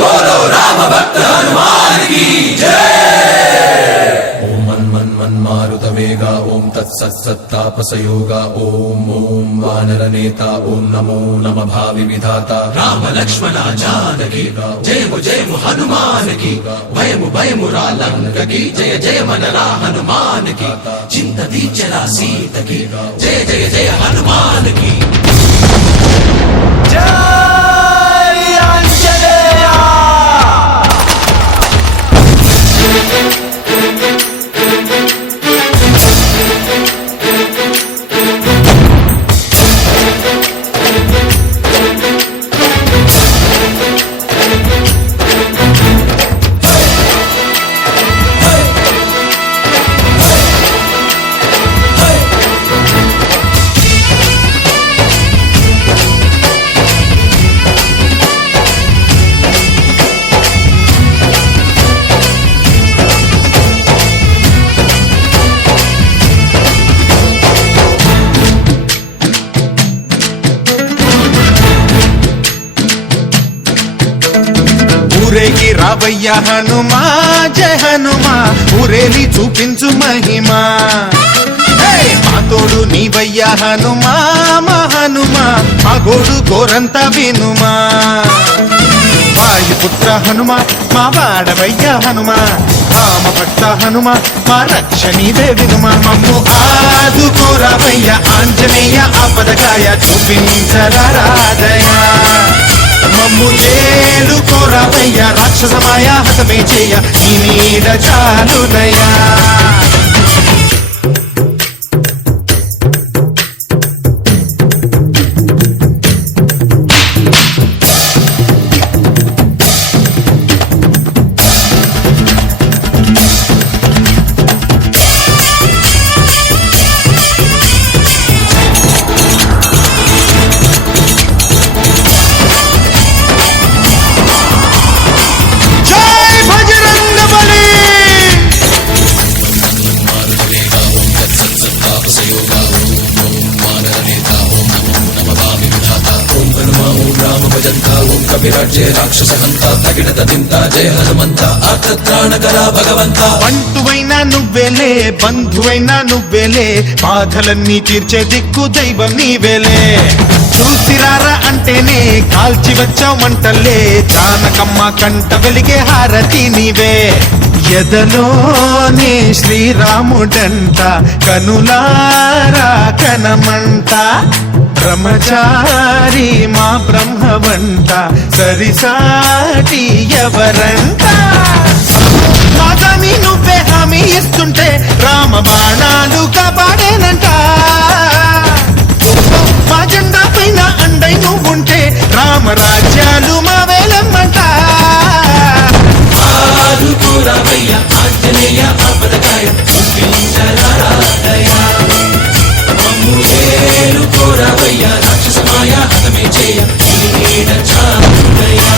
बोलो राम भक्त हनुमान की जय। ओम मन मारुत वेगा ओम तत्सत्तापसयोगा ओम ओम वानर नेता ओम नमो नम भावि विधाता राम लक्ष्मण जानकी जय हनुमान की भयमु रालंक की जय जय मनरा हनुमान की चिंत दीचला सीत की जय जय जय हनुमान की जय। ఊరేగి రావయ్య హనుమా జయ హనుమా ఊరేలి చూపించు మహిమా మా తోడు నీవయ్య హనుమా మా హనుమా మా గోడు గోరంత వినుమా వాయుపుత్ర హనుమా మా వాడవయ్య హనుమా రామ భక్త హనుమా మా రక్షణీవే వినుమా మమ్ము ఆదుకోరావయ్య ఆంజనేయ ఆపదకాయ చూపించరాదయా మమ్ము చేలు కోరావయ్య రాక్షసమాయ హతమే చేయ నీ నీడ చాలునయ్యా। విరాజే రాక్షసంతా తగినత తింత జయ హనుమంత ఆర్తత్రాణకరా భగవంత బంటువైనా నువ్వేలే బంధువైనా నువ్వేలే బాధలన్నీ తీర్చే దిక్కు దైవం నీవేలే చూసిరారా అంటేనే కాల్చి వచ్చావు మంటల్లే జానకమ్మ కంట వెలిగే హారతి నీవే ఎదలోనే శ్రీరాముడంట కనులారా కనమంట బ్రహ్మచారి మా బ్రహ్మవంట సరిసాటి ఎవరంట మాగామి నువ్వే హామీ ఇస్తుంటే రామ బాణాలు కాపాడేనంట మా జెండా పైన అండై నువ్వుంటే రామరాజ్యాలు మా వేలమ్మంట ఆదుకోరావయ్య ఆంజనేయ ఆపదకాయ చూపించరాదయా మమ్ము చేలు కోరావయ్య రాక్షసమాయ హతమే చేయ నీ నీడ చాలునయ్యా।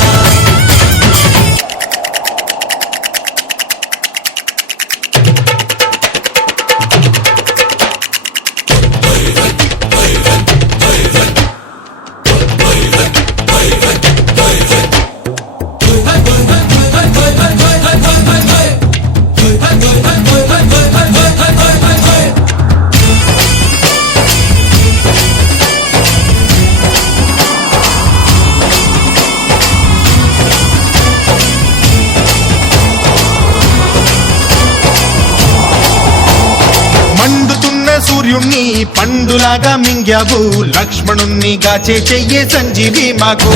సూర్యుణ్ణి పండులాగా మింగావు లక్ష్మణుణ్ణి గాచే చెయ్యే సంజీవి మాకు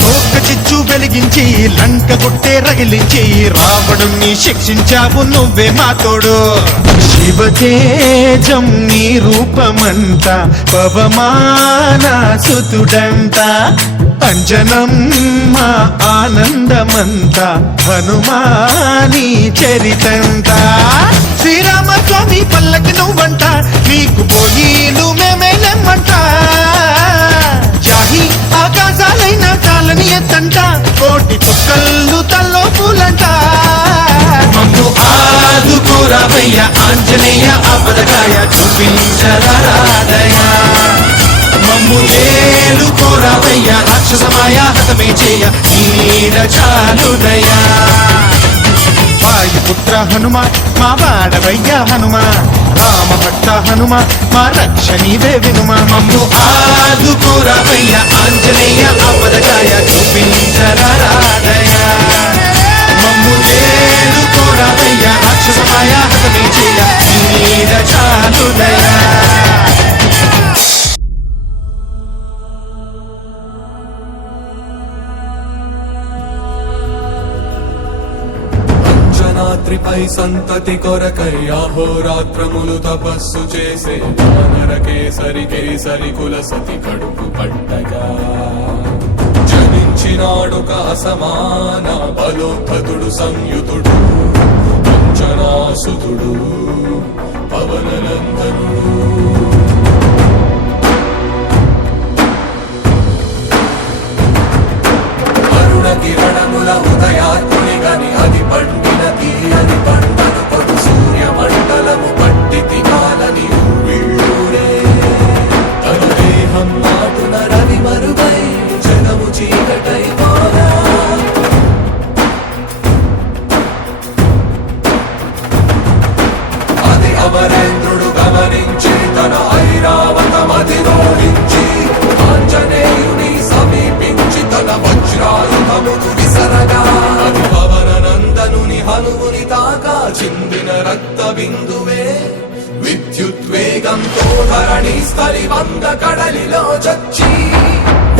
తోక చిచ్చు వెలిగించి లంక కొట్టే రగిలించి రావణుణ్ణి శిక్షించావు నువ్వే మా తోడు శివతేజం నీ రూపమంట పవమాన సుతుడంట అంజనం మా ఆనందమంత హనుమాని చరితంట శ్రీరామస్వామి పల్లకి నువ్వంట నీకు పోయిలు మేమేలెమ్మంట జాహి ఆకాశాలైనా చాలని ఎత్తంట కోటి చుక్కళ్ళు తల్లో పూలంట మమ్ము ఆదుకోరా కోరవయ్య ఆంజనేయ ఆపదకాయ చూపించరాదయా మమ్ము ఏలు కోరవయ్య రాక్షసమాయ హతమే చేయ నీడ చాలుదయా వాయుపుత్ర హనుమ మా వాడవయ్య హనుమ రామభక్త హనుమ మా రక్ష నీవే వినుమ మమ్ము ఆదుకోరవయ్య ఆంజనేయ ఆపదకాయ చూపించరాదయా మమ్ము ఏలు కోరవయ్య రాక్షసమాయ హతమే చేయ నీడ చాలుదయా రాత్రిపై సంతతి కొరకై అహోరాత్రములు తపస్సు చేసే వానర కేసరి కేసరి కుల సతి కడుపు పట్టగా జనించినాడొక అసమాన బలోద్ధతుడు సంయుతుడు అంజనాసుతుడు పవననందనుడు కిరణముల ఉదయాత్ముని గని అది పండిన తీయని పంటను కొడు సూర్య మండలము పట్టి తినాలని ఊళ్ళూరే తన దేహం నాటున రవి మరుగై జగము చీకటై పోరా అది అమరేంద్రుడు గమనించి తన ఐరావతమది రోడించి ఆంజనేయుని సమీపించి తన వజ్రాయుధమును విసరగా అది పవననందనుని హనుముని తాకా చిందిన రక్త బిందువే విద్యుద్వేగంతో ధరణి స్థలి వంద కడలిలో చచ్చి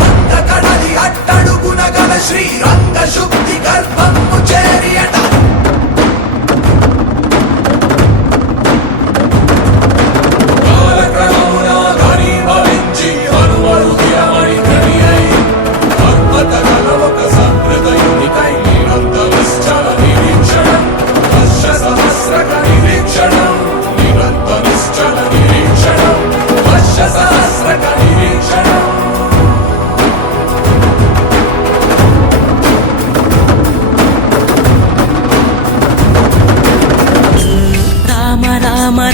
వంద కడలి అట్టడుగున గల శ్రీరంగ శుద్ధి గర్భము చేరియట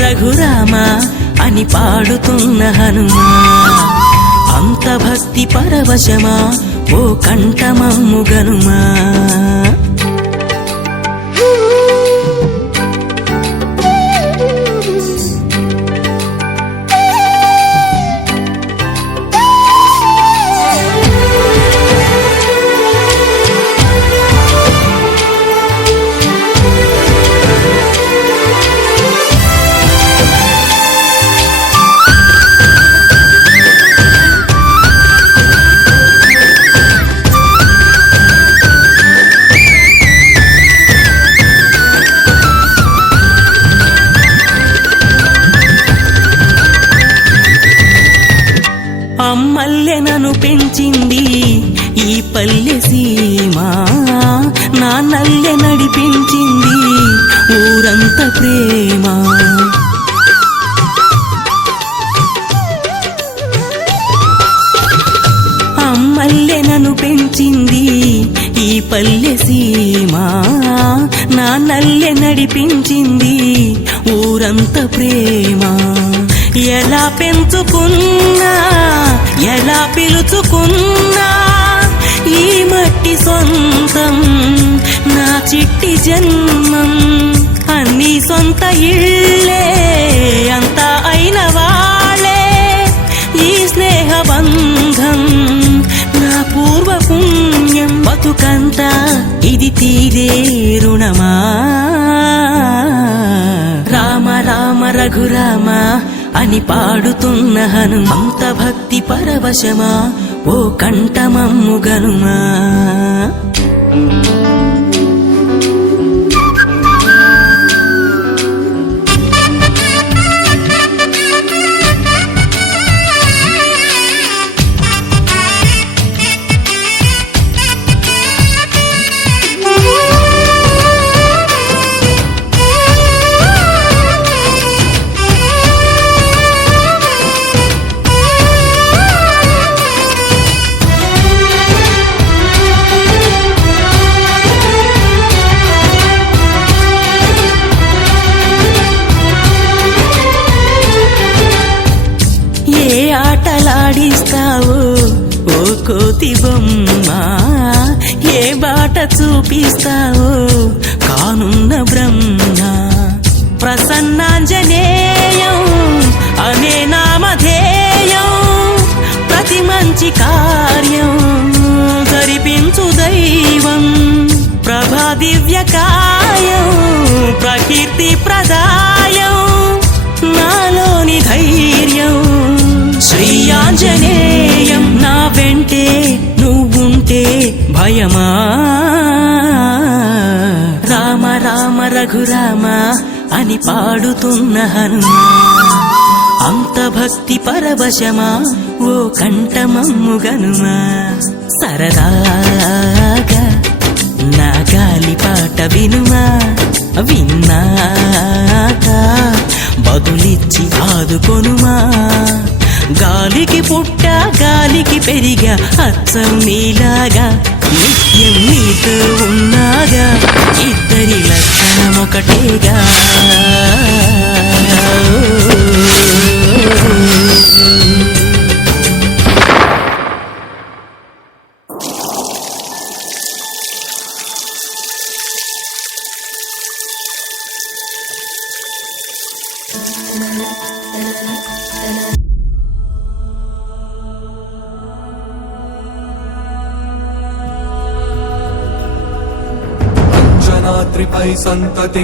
రఘురామ అని పాడుతున్న హనుమా అంత భక్తి పరవశమా ఓ కంఠమమ్ము గనుమా అమ్మల్లెనను పెంచింది ఈ పల్లె సీమా నా నల్లె నడిపించింది ఊరంత ప్రేమ అమ్మల్లెనను పెంచింది ఈ పల్లె సీమా నా నల్లె నడిపించింది ఊరంత ప్రేమ ఎలా పెంచుకున్నా ఎలా పిలుచుకున్నా ఈ మట్టి సొంతం నా చిట్టి జన్మం అన్ని సొంత ఇళ్ళే అంతా అయిన వాళ్ళే ఈ స్నేహ బంధం నా పూర్వ పుణ్యం బతుకంతా ఇది తీరే రుణమా రామ రామ రఘురామ అని పాడుతున్న హనుమంత భక్తి పరవశమా ఓ కంఠమమ్ము గనుమా కలకలలాడిస్తావు ఓ కోతి బొమ్మ ఏ బాట చూపిస్తావు కానున్న బ్రహ్మ ప్రసన్నాంజనేయం అనే నామధేయం ప్రతి మంచి కార్యం జరిపించు దైవం ప్రభా దివ్యకాయం ప్రకీర్తి ప్రదాయం నాలోని ధైర్యం శ్రీ ఆంజనేయం నా వెంటే నువ్వుంటే భయమా రామ రామ రఘురామ అని పాడుతున్న హనుమా అంత భక్తి పరవశమా ఓ కంఠమమ్ము గనుమా సరదాగా నా గాలి పాట వినుమా విన్నాక బదులిచ్చి ఆదుకొనుమా గాలికి పుట్ట గాలికి పెరిగా అచ్చం నీలాగా నిత్యం నీతో ఉన్నాగా ఇద్దరి లక్షణం ఒకటేగా అంజనాద్రిపై సంతతి